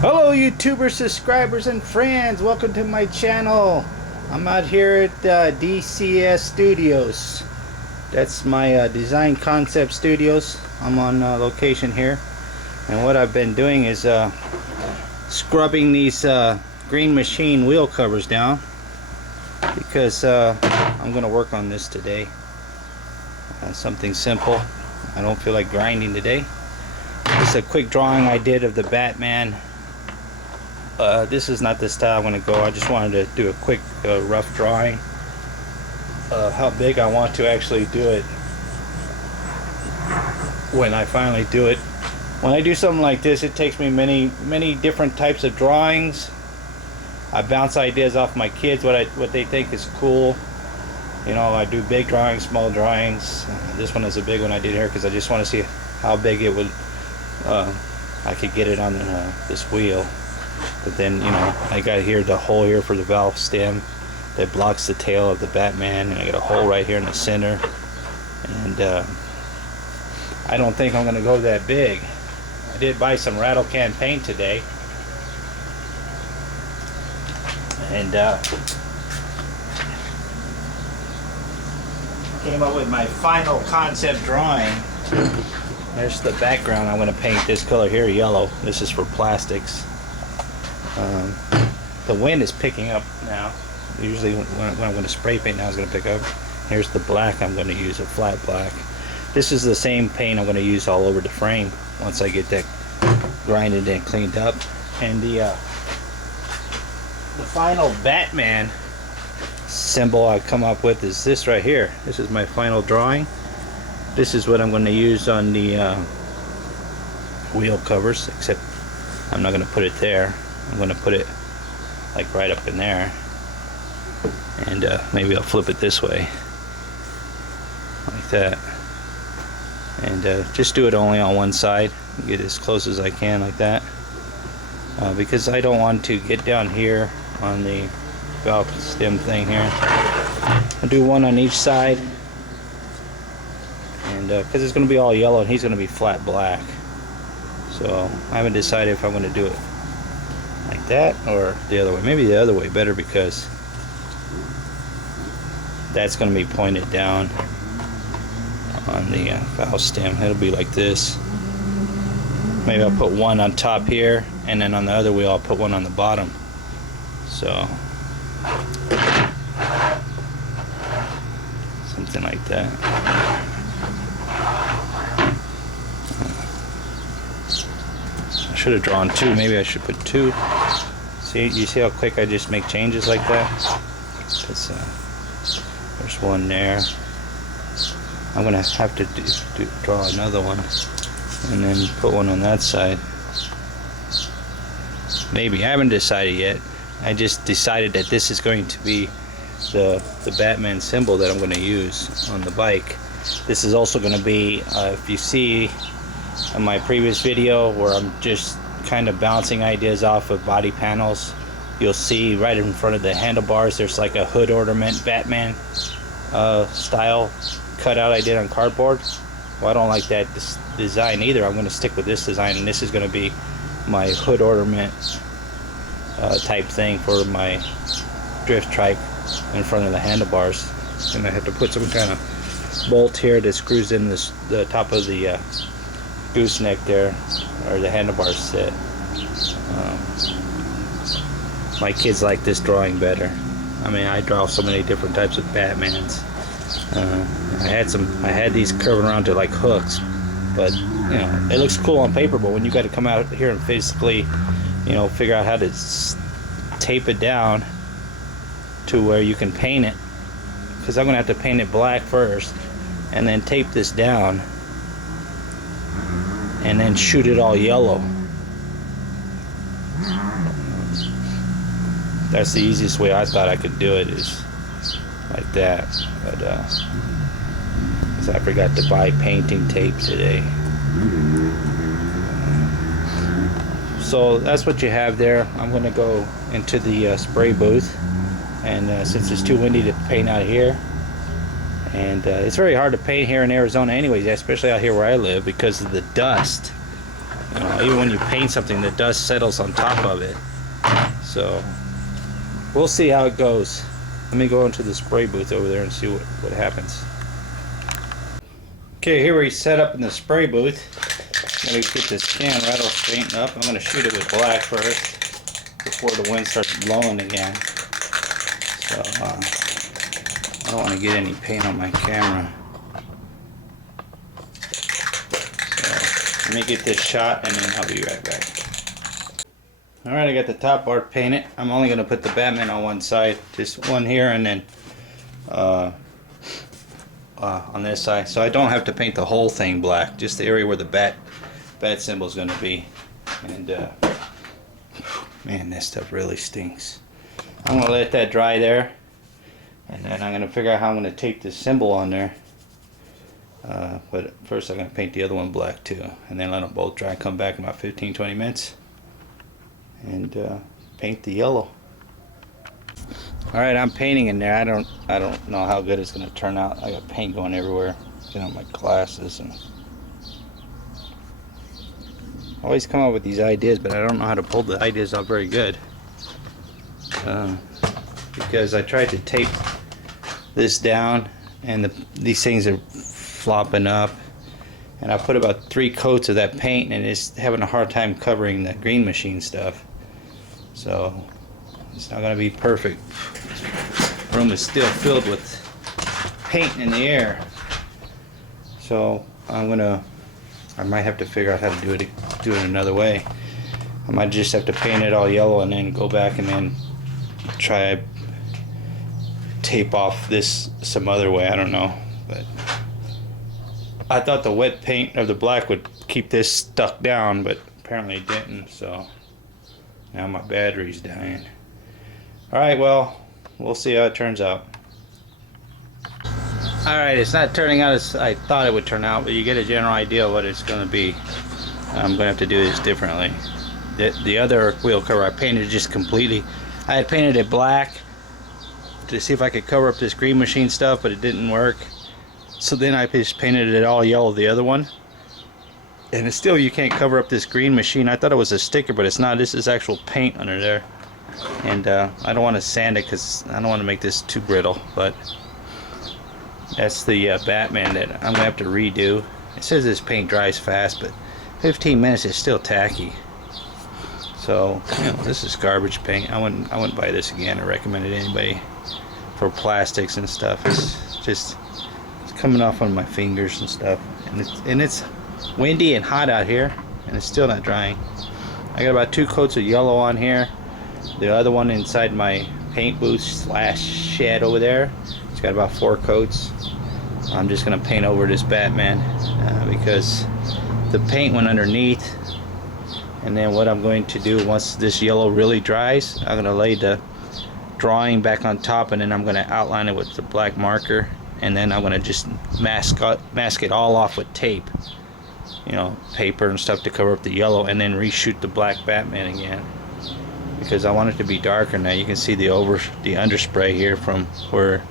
Hello YouTubers, subscribers and friends, welcome to my channel. I'm out here at DCS Studios. That's my design concept studios. I'm on location here, and what I've been doing is scrubbing these green machine wheel covers down because I'm gonna work on this today. Something simple. I don't feel like grinding today. This is a quick drawing I did of the Batman. This is not the style I'm going to go. I just wanted to do a quick rough drawing of how big I want to actually do it when I finally do it. When I do something like this, it takes me many different types of drawings. I bounce ideas off my kids, what they think is cool. You know, I do big drawings, small drawings. This one is a big one I did here because I just want to see how big it would I could get it on this wheel. But then, you know, I got here the hole here for the valve stem that blocks the tail of the Batman, and I got a hole right here in the center. And I don't think I'm going to go that big. I did buy some rattle can paint today, and came up with my final concept drawing. There's the background. I'm going to paint this color here yellow. This is for plastics. The wind is picking up now. Usually when I'm going to spray paint now, it's going to pick up. Here's the black I'm going to use, a flat black. This is the same paint I'm going to use all over the frame once I get that grinded and cleaned up. And the final Batman symbol I come up with is this right here. This is my final drawing. This is what I'm going to use on the wheel covers, except I'm not going to put it there. I'm going to put it like right up in there, and maybe I'll flip it this way like that, and just do it only on one side, get as close as I can like that, because I don't want to get down here on the valve stem thing here. I'll do one on each side, and because it's going to be all yellow and he's going to be flat black, so I haven't decided if I'm going to do it like that or the other way. Maybe the other way better, because that's going to be pointed down on the valve stem. It'll be like this. Maybe I'll put one on top here, and then on the other wheel I'll put one on the bottom. So something like that. I should have drawn two. Maybe I should put two. See, you see how quick I just make changes like that? There's one there. I'm gonna have to draw another one, and then put one on that side. Maybe. I haven't decided yet. I just decided that this is going to be the Batman symbol that I'm going to use on the bike. This is also going to be, if you see in my previous video where I'm just kind of bouncing ideas off of body panels, you'll see right in front of the handlebars there's like a hood ornament Batman style cutout I did on cardboard. Well, I don't like that design either. I'm going to stick with this design, and this is going to be my hood ornament type thing for my drift trike in front of the handlebars. And I have to put some kind of bolt here that screws in the top of the gooseneck there, or the handlebars sit. My kids like this drawing better. I mean, I draw so many different types of Batmans. I had these curving around to like hooks, but you know, it looks cool on paper, but when you got to come out here and physically, you know, figure out how to tape it down to where you can paint it, because I'm gonna have to paint it black first and then tape this down and then shoot it all yellow. That's the easiest way I thought I could do it, is like that. But 'cause I forgot to buy painting tape today. So that's what you have there. I'm gonna go into the spray booth, and since it's too windy to paint out here, and it's very hard to paint here in Arizona anyways, especially out here where I live, because of the dust. Even when you paint something, the dust settles on top of it. So we'll see how it goes. Let me go into the spray booth over there and see what happens. Okay, here we set up in the spray booth. I'm gonna get this can rattle paint up. I'm gonna shoot it with black first before the wind starts blowing again. So I don't want to get any paint on my camera. So let me get this shot and then I'll be right back. Alright, I got the top bar painted. I'm only going to put the Batman on one side, just one here and then on this side. So I don't have to paint the whole thing black, just the area where the bat symbol is going to be. And man, this stuff really stinks. I'm going to let that dry there, and then I'm going to figure out how I'm going to tape this symbol on there. But first I'm going to paint the other one black too, and then let them both dry, come back in about 15-20 minutes and paint the yellow. Alright, I'm painting in there. I don't know how good it's going to turn out. I got paint going everywhere, on my glasses, and I always come up with these ideas, but I don't know how to pull the ideas off very good. Because I tried to tape this down and these things are flopping up, and I put about 3 coats of that paint and it's having a hard time covering the green machine stuff, so it's not going to be perfect. This room is still filled with paint in the air, so I might have to figure out how to do it another way. I might just have to paint it all yellow and then go back and then try tape off this some other way. I don't know, but I thought the wet paint of the black would keep this stuck down, but apparently it didn't, so now my battery's dying. Alright, well, we'll see how it turns out. Alright, it's not turning out as I thought it would turn out, but you get a general idea of what it's going to be. I'm going to have to do this differently. The other wheel cover I painted just completely. I had painted it black to see if I could cover up this green machine stuff, but it didn't work. So then I just painted it all yellow, the other one. And it's still, you can't cover up this green machine. I thought it was a sticker, but it's not. This is actual paint under there. And I don't want to sand it because I don't want to make this too brittle. But that's the Batman that I'm going to have to redo. It says this paint dries fast, but 15 minutes is still tacky. So, this is garbage paint. I wouldn't buy this again or recommend it to anybody for plastics and stuff. It's coming off on my fingers and stuff. And it's windy and hot out here, and it's still not drying. I got about 2 coats of yellow on here. The other one inside my paint booth / shed over there, it's got about 4 coats. I'm just gonna paint over this Batman because the paint went underneath. And then what I'm going to do once this yellow really dries, I'm going to lay the drawing back on top, and then I'm going to outline it with the black marker, and then I'm going to just mask it all off with tape, paper and stuff to cover up the yellow, and then reshoot the black Batman again, because I want it to be darker. Now you can see the underspray here from where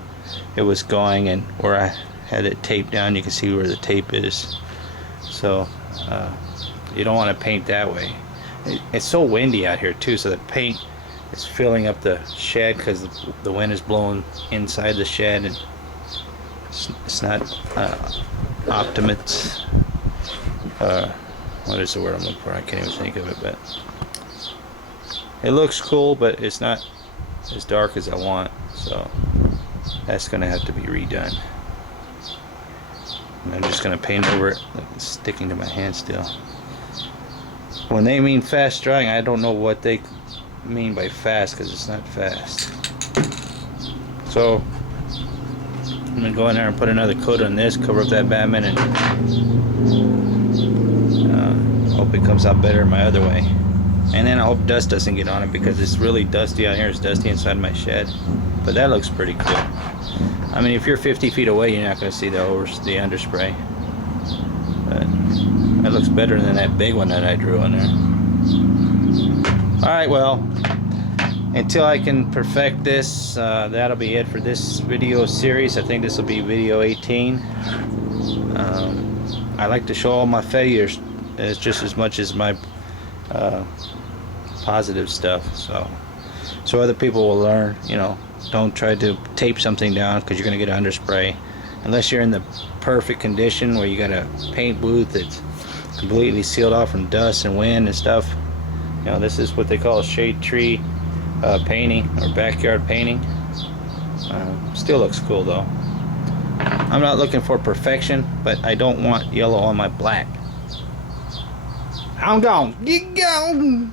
it was going and where I had it taped down. You can see where the tape is. So you don't want to paint that way. It's so windy out here too, so the paint is filling up the shed because the wind is blowing inside the shed, and it's not optimate. What is the word I'm looking for? I can't even think of it, but it looks cool, but it's not as dark as I want, so that's gonna have to be redone. And I'm just gonna paint over it. Look, it's sticking to my hand still. When they mean fast drying, I don't know what they mean by fast, because it's not fast. So I'm gonna go in there and put another coat on this, cover up that Batman, and hope it comes out better my other way. And then I hope dust doesn't get on it, because it's really dusty out here. It's dusty inside my shed, but that looks pretty cool. I mean, if you're 50 feet away, you're not going to see the underspray. But that looks better than that big one that I drew on there. Alright, well, until I can perfect this, that'll be it for this video series. I think this will be video 18. I like to show all my failures as just as much as my positive stuff. So other people will learn. You know, don't try to tape something down because you're going to get underspray, unless you're in the perfect condition where you got a paint booth that's completely sealed off from dust and wind and stuff. You know, this is what they call shade tree painting or backyard painting. Still looks cool though. I'm not looking for perfection, but I don't want yellow on my black. I'm gone. Get gone.